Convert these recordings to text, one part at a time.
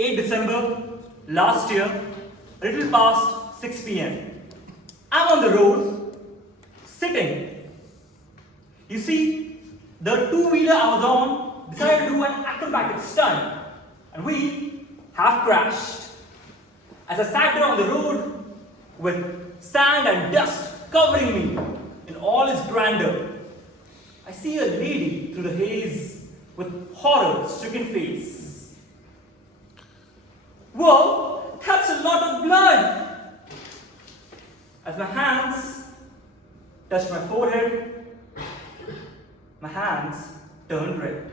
8 December last year, a little past 6 p.m. I'm on the road, sitting. You see, the two-wheeler I was on decided to do an acrobatic stunt, and we have crashed. As I sat there on the road with sand and dust covering me in all its grandeur, I see a lady through the haze with horror-stricken face. Whoa, that's a lot of blood! As my hands touched my forehead, my hands turned red.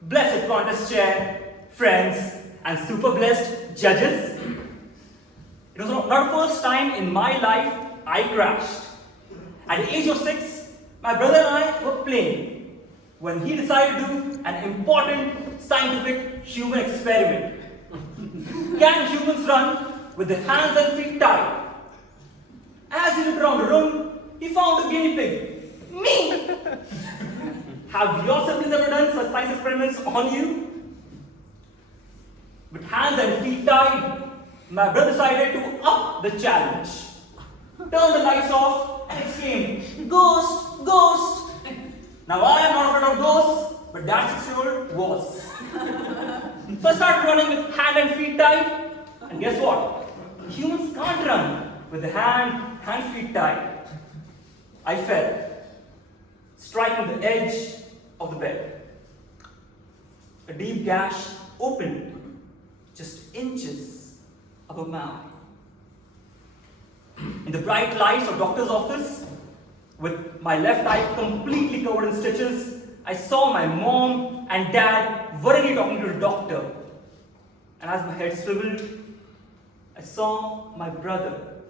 Blessed contest chair, friends, and super blessed judges. It was not the first time in my life I crashed. At the age of 6, my brother and I were playing when he decided to do an important scientific human experiment. Can humans run with their hands and feet tied? As he looked around the room, he found a guinea pig. Me! Have your siblings ever done such science experiments on you? With hands and feet tied, my brother decided to up the challenge. Turned the lights off and exclaimed, "Ghost! Ghost!" Now I am not afraid of ghosts, but that 6-year-old was. So I started running with hand and feet tied, and guess what? Humans can't run with the hand and feet tied. I fell, striking the edge of the bed. A deep gash opened just inches above my eye. In the bright lights of doctor's office, with my left eye completely covered in stitches, I saw my mom and dad worriedly talking to the doctor. And as my head swiveled, I saw my brother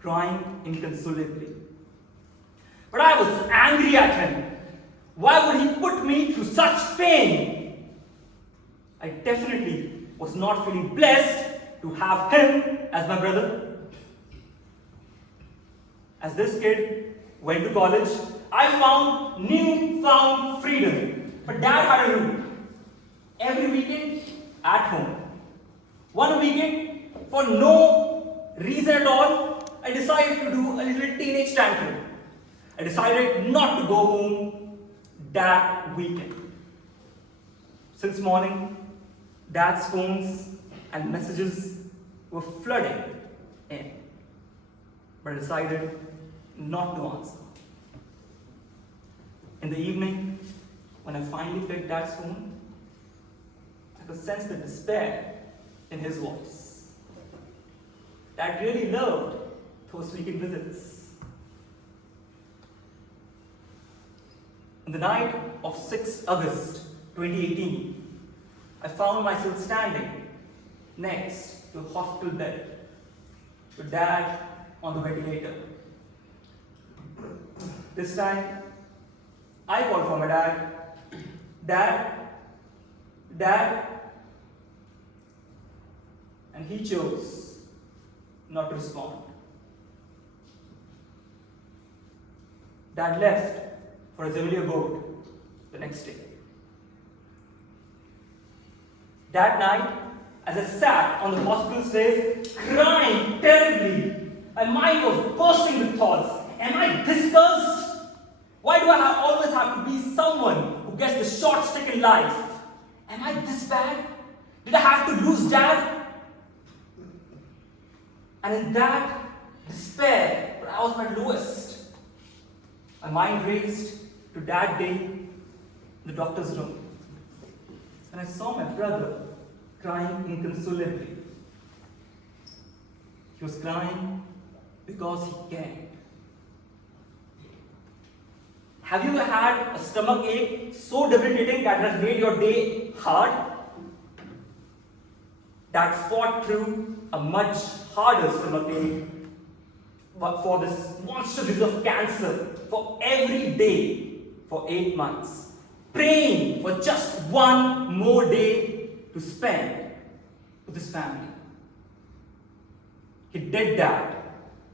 crying inconsolably. But I was angry at him. Why would he put me through such pain? I definitely was not feeling blessed to have him as my brother. As this kid went to college, I found newfound freedom. But dad had a rule. Every weekend at home. One weekend, for no reason at all, I decided to do a little teenage tantrum. I decided not to go home that weekend. Since morning, dad's phones and messages were flooding in. But I decided not to answer. In the evening, when I finally picked dad's phone, I could sense the despair in his voice. Dad really loved those weekend visits. On the night of 6 August 2018, I found myself standing next to a hospital bed with dad on the ventilator. This time, I called for my dad. Dad, Dad. And he chose not to respond. Dad left for his earlier boat the next day. That night, as I sat on the hospital stairs, crying terribly, my mind was bursting with thoughts. Am I this cursed? Why do I always have to be someone who gets the short stick in life? Am I this bad? Did I have to lose Dad? And in that despair, when I was my lowest, my mind raced to that day in the doctor's room. And I saw my brother crying inconsolably. He was crying because he cared. Have you ever had a stomach ache so debilitating that has made your day hard? That fought through a much harder stomach ache, but for this monster disease of cancer, for every day for 8 months, praying for just one more day to spend with his family. He did that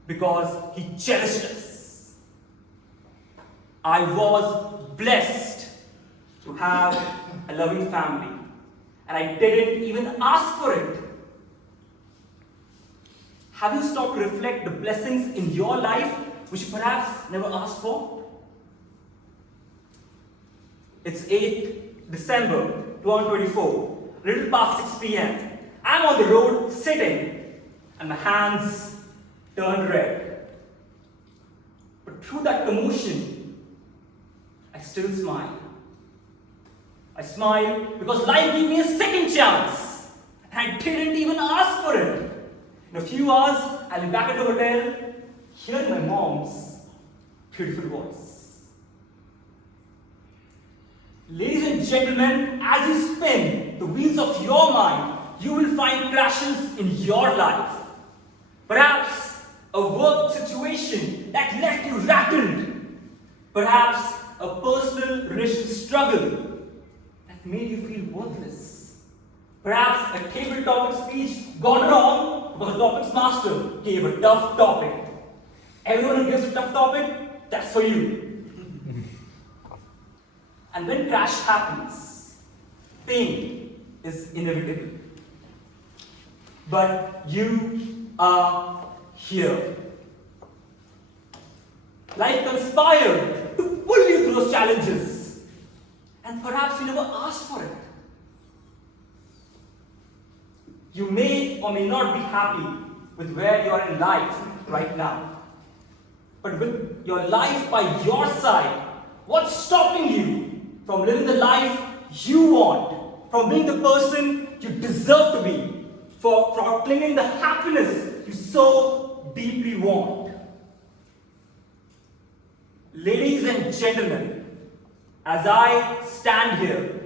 because he cherished us. I was blessed to have a loving family, and I didn't even ask for it. Have you stopped to reflect the blessings in your life which you perhaps never asked for? It's 8th December 2024, little past 6 p.m. I'm on the road sitting and my hands turn red. But through that commotion, I still smile. I smile because life gave me a second chance and I didn't even ask for it. In a few hours, I'll be back at the hotel, hearing my mom's beautiful voice. Ladies and gentlemen, as you spin the wheels of your mind, you will find crashes in your life. Perhaps a work situation that left you rattled. Perhaps a personal relationship struggle that made you feel worthless. Perhaps a table topic speech gone wrong because the Toastmaster gave a tough topic. Everyone who gives a tough topic, that's for you. And when crash happens, pain is inevitable. But you are here. Life conspired to pull you through those challenges. And perhaps you never asked for it. You may or may not be happy with where you are in life right now. But with your life by your side, what's stopping you from living the life you want, from being the person you deserve to be, for clinging the happiness you so deeply want? Ladies and gentlemen, as I stand here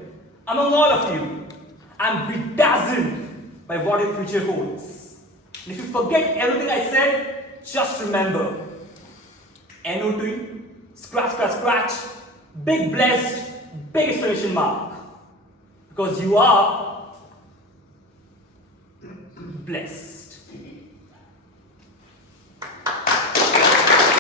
among all of you, I'm bedazzled by what your future holds. And if you forget everything I said, just remember, NOT, scratch, scratch, scratch, big blessed, big exclamation mark. Because you are blessed.